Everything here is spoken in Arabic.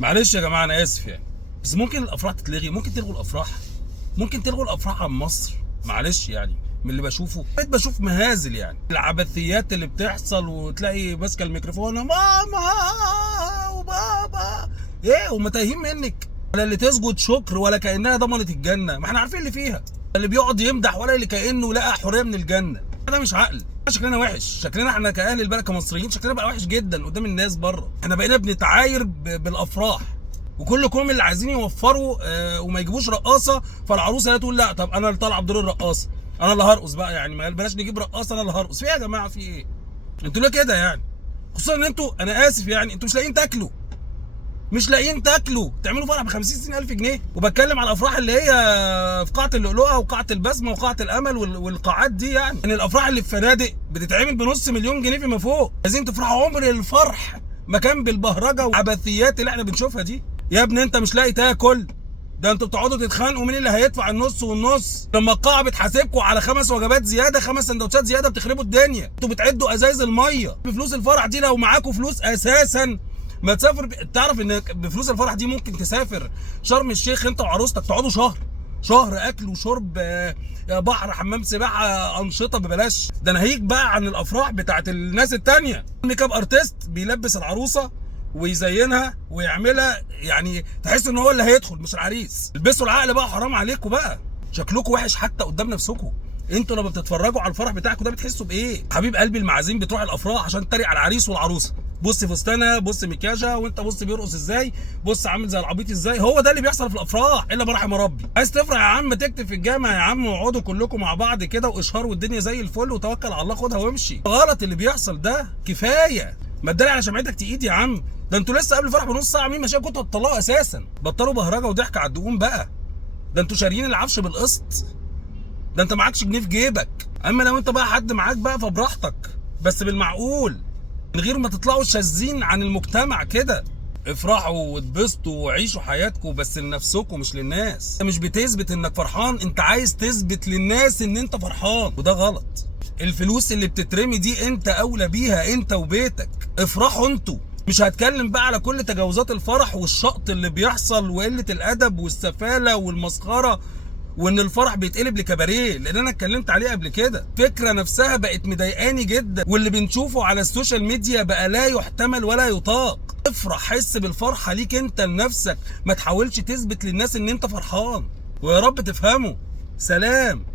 معلش يا جماعه انا اسف يعني، بس ممكن الافراح تتلغي؟ ممكن تلغوا الافراح؟ ممكن تلغوا الافراح عن مصر؟ معلش يعني من اللي بشوفه بقيت بشوف مهازل، يعني العبثيات اللي بتحصل، وتلاقي ماسكه الميكروفون ماما وبابا، ايه وما تايهين منك؟ ولا اللي تسجد شكر ولا كانها ضمنت الجنه، ما احنا عارفين اللي فيها. اللي بيقعد يمدح ولا اللي كانه لقى حريه من الجنه. ده مش عقل. شكلنا وحش، شكلنا احنا كاهل البلد كمصريين شكلنا بقى وحش جدا قدام الناس بره. احنا بقينا بنتعاير بالافراح، وكلكم اللي عايزين يوفروا وما يجيبوش رقاصه، فالعروسه هي تقول لا طب انا اللي طالعه بدور الرقاصه، انا اللي هرقص بقى، يعني ما بلاش نجيب رقاصه، انا اللي هرقص. في ايه يا جماعه؟ في ايه؟ انتوا ليه كده يعني؟ خصوصا ان انتوا، انا اسف يعني، انتوا مش لاقيين تاكلوا، مش لاقيين تاكلوا، تعملوا فرح ب 50 60 الف جنيه. وبتكلم على الافراح اللي هي في قاعه اللؤلؤه وقاعه البسمه وقاعه الامل والقاعات دي، يعني ان الافراح اللي في فنادق بتتعمل بنص مليون جنيه فيما فوق. عايزين تفرحوا؟ عمر الفرح ما كان بالبهرجه والعبثيات اللي احنا بنشوفها دي. يا ابني انت مش لاقي تاكل، ده انتوا بتقعدوا تتخانقوا مين اللي هيدفع النص والنص. لما القاعه بتحاسبكم على 5 وجبات زياده، 5 سندوتشات زياده، بتخربوا الدنيا. انتوا بتعدوا ازايز الميه بفلوس الفرح دي. لو معاكم فلوس اساسا ما تسافر. تعرف ان بفلوس الفرح دي ممكن تسافر شرم الشيخ انت وعروستك، تقعدوا شهر اكل وشرب، بحر، حمام سباحه، انشطه ببلاش. ده ناهيك بقى عن الافراح بتاعت الناس التانيه. ميك اب ارتست بيلبس العروسه ويزينها ويعملها، يعني تحس ان هو اللي هيدخل مش العريس. البسوا العقل بقى، حرام عليكم بقى، شكلكم وحش حتى قدام نفسكم. انتوا لما بتتفرجوا على الفرح بتاعكم ده بتحسوا بايه؟ حبيب قلبي المعازيم بتروح الافراح عشان تتريق على العريس والعروسه، بص فستانها، بص مكياجها، وانت بص بيرقص ازاي، بص عامل زي العبيط ازاي. هو ده اللي بيحصل في الافراح الا ما رحم ربي. عايز تفرح يا عم تكتب في الجامع يا عم، واقعدوا كلكم مع بعض كده واشهار والدنيا زي الفل، وتوكل على الله، خدها وامشي. غلط اللي بيحصل ده، كفايه. ما تداري على شمعتك تقيد يا عم. ده انتوا لسه قبل الفرح بنص ساعه مين مشاكل كنتوا هتطلعوا اساسا. بطلوا بهرجه وضحك على الدقون بقى. ده انتوا شاريين العفش بالقسط، ده انت معكش جنيه في جيبك. اما لو انت بقى حد معاك بقى فبراحتك، بس بالمعقول، من غير ما تطلعوا شاذين عن المجتمع كده. افرحوا واتبسطوا وعيشوا حياتكم بس لنفسكم مش للناس. انت مش بتثبت انك فرحان، انت عايز تثبت للناس ان انت فرحان، وده غلط. الفلوس اللي بتترمي دي انت اولى بيها، انت وبيتك. افرحوا انتوا. مش هتكلم بقى على كل تجاوزات الفرح والشقط اللي بيحصل وقله الادب والسفاله والمسخره، وان الفرح بيتقلب لكباريه، لان انا اتكلمت عليه قبل كده. الفكره نفسها بقت مضايقاني جدا، واللي بنشوفه على السوشيال ميديا بقى لا يحتمل ولا يطاق. افرح، حس بالفرحه ليك انت لنفسك، ما تحاولش تثبت للناس ان انت فرحان. ويا رب تفهموا. سلام.